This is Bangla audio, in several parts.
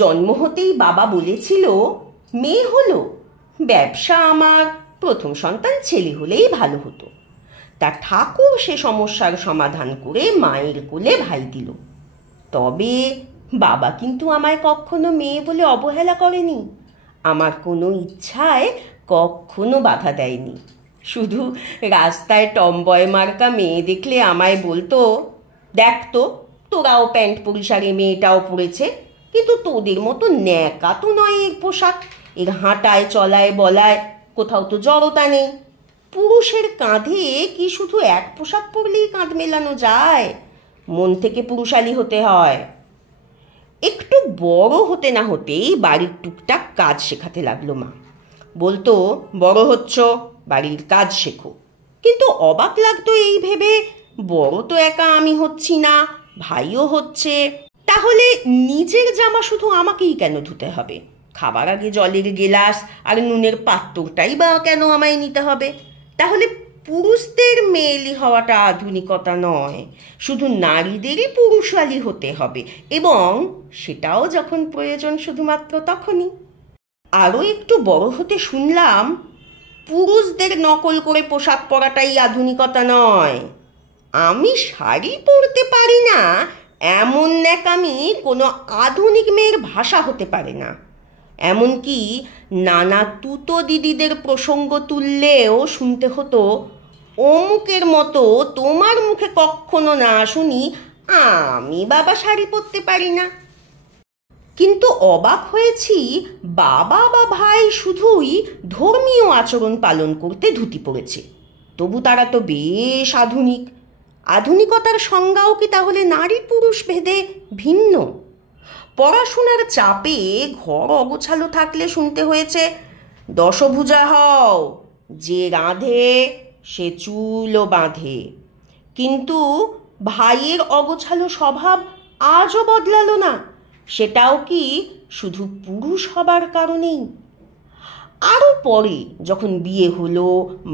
জন্ম হতেই বাবা বলেছিল মেয়ে হলো, ব্যবসা আমার, প্রথম সন্তান ছেলে হলেই ভালো হতো। তা ঠাকুর সে সমস্যার সমাধান করে মায়ের কোলে ভাই দিল। তবে বাবা কিন্তু আমায় কখনো মেয়ে বলে অবহেলা করেনি, আমার কোনো ইচ্ছায় কখনো বাধা দেয়নি। শুধু রাস্তায় টমবয় মার্কা মেয়ে দেখলে আমায় বলতো, দেখ তো, তোরাও প্যান্ট পরিস আর মেয়েটাও পড়েছে, কিন্তু তোদের মতো ন্যাকা তো নয় এর পোশাক, এর হাঁটায় চলায় বলায় কোথাও তো জড়তা নেই। পুরুষের কাঁধে কি শুধু এক পোশাক পরলেই কাঁধ মেলানো যায়? মন থেকে পুরুষালী হতে হয়। একটু বড় হতে না হতেই বাড়ির টুকটাক কাজ শেখাতে লাগলো মা। বলতো, বড় হচ্ছ, বাড়ির কাজ শেখো। কিন্তু অবাক লাগতো এই ভেবে, বড় তো একা আমি হচ্ছি না, ভাইও হচ্ছে, তাহলে নিজের জামা শুধু আমাকেই কেন ধুতে হবে? খাবার আগে জলের গেলাস আর নুনের পাত্রটাই বা কেন আমায় নিতে হবে? তাহলে পুরুষদের মেয়েলি হওয়াটা আধুনিকতা নয়, শুধু নারীদেরই পুরুষালী হতে হবে, এবং সেটাও যখন প্রয়োজন শুধুমাত্র তখনই। আরও একটু বড় হতে শুনলাম, পুরুষদের নকল করে পোশাক পরাটাই আধুনিকতা নয়। আমি শাড়ি পরতে পারি না এমন ন্যাকামি কোনো আধুনিক মেয়ের ভাষা হতে পারে না। এমনকি নানা তুতো দিদিদের প্রসঙ্গ তুললেও শুনতে হতো, অমুকের মতো তোমার মুখে কখনো না শুনি আমি বাবা শাড়ি পরতে পারি না। কিন্তু অবাক হয়েছি, বাবা বা ভাই শুধুই ধর্মীয় আচরণ পালন করতে ধুতি পড়েছে, তবু তারা তো বেশ আধুনিক। আধুনিকতার সংজ্ঞাও কি তাহলে নারী পুরুষ ভেদে ভিন্ন? পড়াশোনার চাপে ঘর অগোছালো থাকলে শুনতে হয়েছে, দশভুজা হও, যে রাঁধে সে চুলও বাঁধে। কিন্তু ভাইয়ের অগোছালো স্বভাব আজও বদলালো না, সেটাও কি শুধু পুরুষ হবার কারণেই? আরও পরে যখন বিয়ে হলো,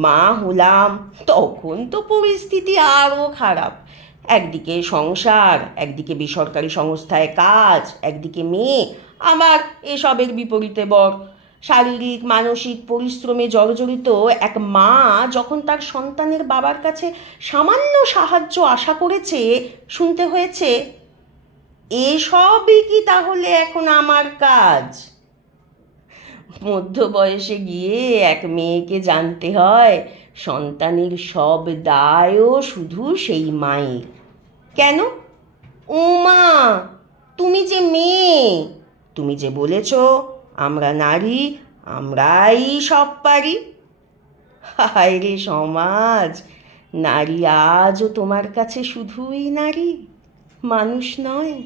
মা হলাম, তখন তো পরিস্থিতি আরও খারাপ। একদিকে সংসার, একদিকে বেসরকারি সংস্থায় কাজ, একদিকে মেয়ে, আবার এসবের বিপরীতে বর। শারীরিক মানসিক পরিশ্রমে জর্জরিত এক মা যখন তার সন্তানের বাবার কাছে সামান্য সাহায্য আশা করেছে, শুনতে হয়েছে, এসবই কি তাহলে এখন আমার কাজ? মধ্য বয়সে গিয়ে এক মেয়েকে জানতে হয়, সন্তানের সব দায়ও শুধু সেই মায়ের। কেন? ও মা, তুমি যে মেয়ে, তুমি যে বলেছ আমরা নারী, আমরাই সব পারি। হায় রে সমাজ, নারী আজও তোমার কাছে শুধুই নারী, মানুষ নয়।